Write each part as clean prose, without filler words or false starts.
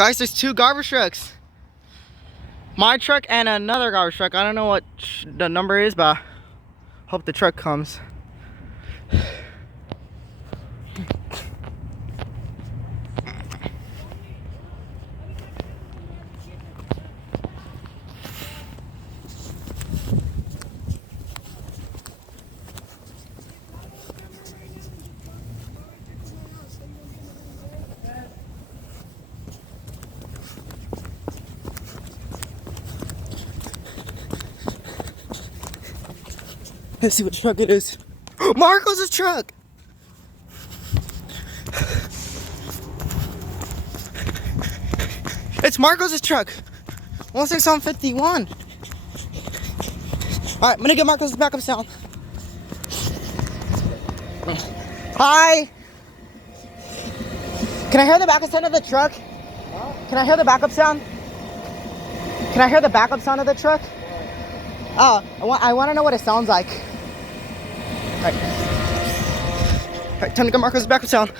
Guys, there's two garbage trucks. My truck and another garbage truck. I don't know what the number is, but hope the truck comes. Let's see what truck it is. Marcos' truck! It's Marcos' truck! 16151. Alright, I'm gonna get Marcos' backup sound. Hi! Can I hear the backup sound of the truck? Huh? Can I hear the backup sound? Can I hear the backup sound of the truck? Oh, I want to know what it sounds like. Alright, time to get Marcos' backup sound.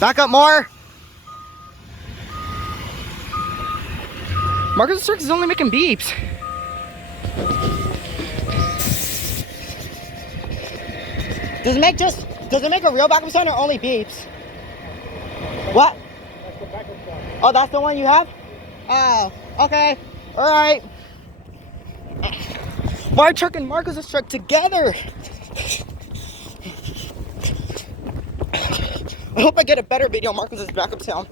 Back up more! Marcos' truck is only making beeps. Does it make a real backup sound or only beeps? What? That's the backup sound. Oh, that's the one you have? Oh, okay. Alright. My truck and Marcos' truck together. I hope I get a better video on Marcos' backup sound.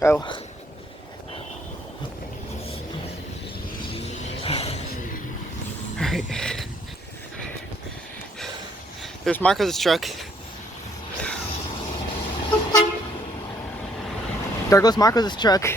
Oh. Alright. There's Marcos' truck. There goes Marcos' truck.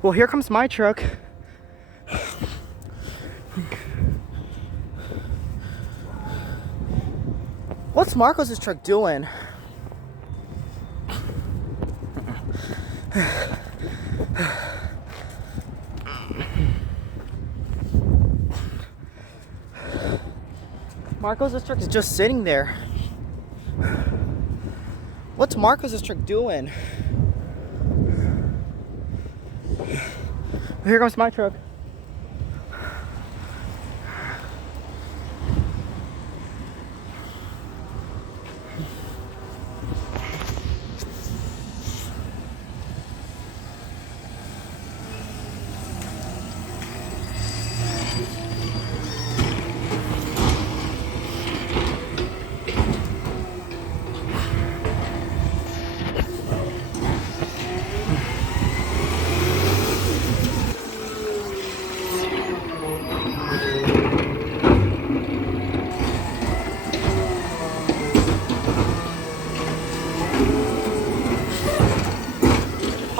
Well, here comes my truck. What's Marcos' truck doing? Marcos' truck is just sitting there. What's Marcos' truck doing? Here comes my truck.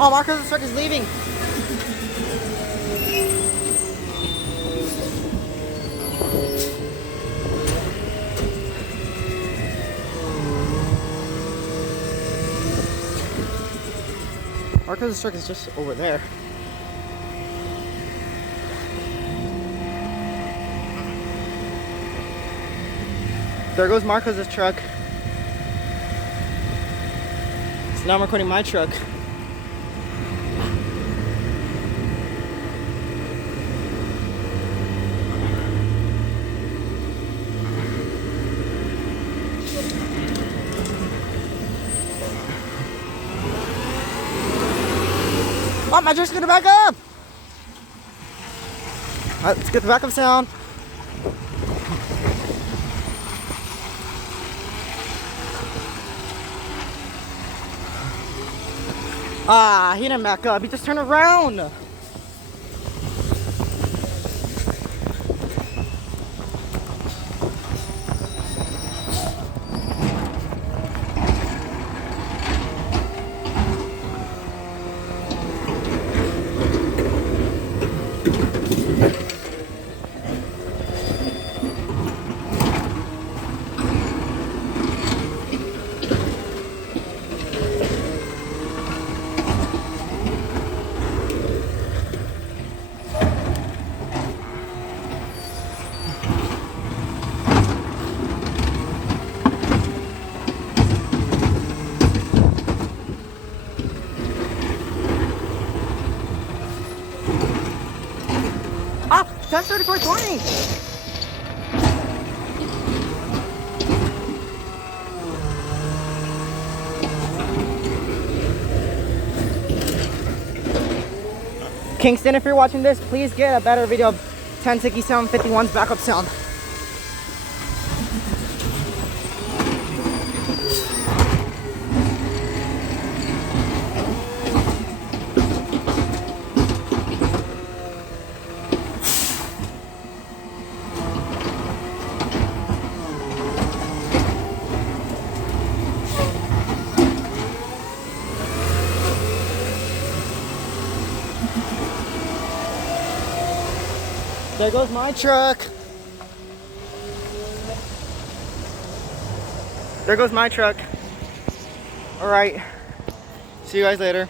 Oh, Marcos' truck is leaving. Marcos' truck is just over there. There goes Marcos' truck. So now I'm recording my truck. Oh, my truck's gonna back up! Alright, let's get the backup sound. Ah, he didn't back up, he just turned around! 10:34:20. Kingston, if you're watching this, please get a better video of 106751's backup sound. There goes my truck. There goes my truck. All right. See you guys later.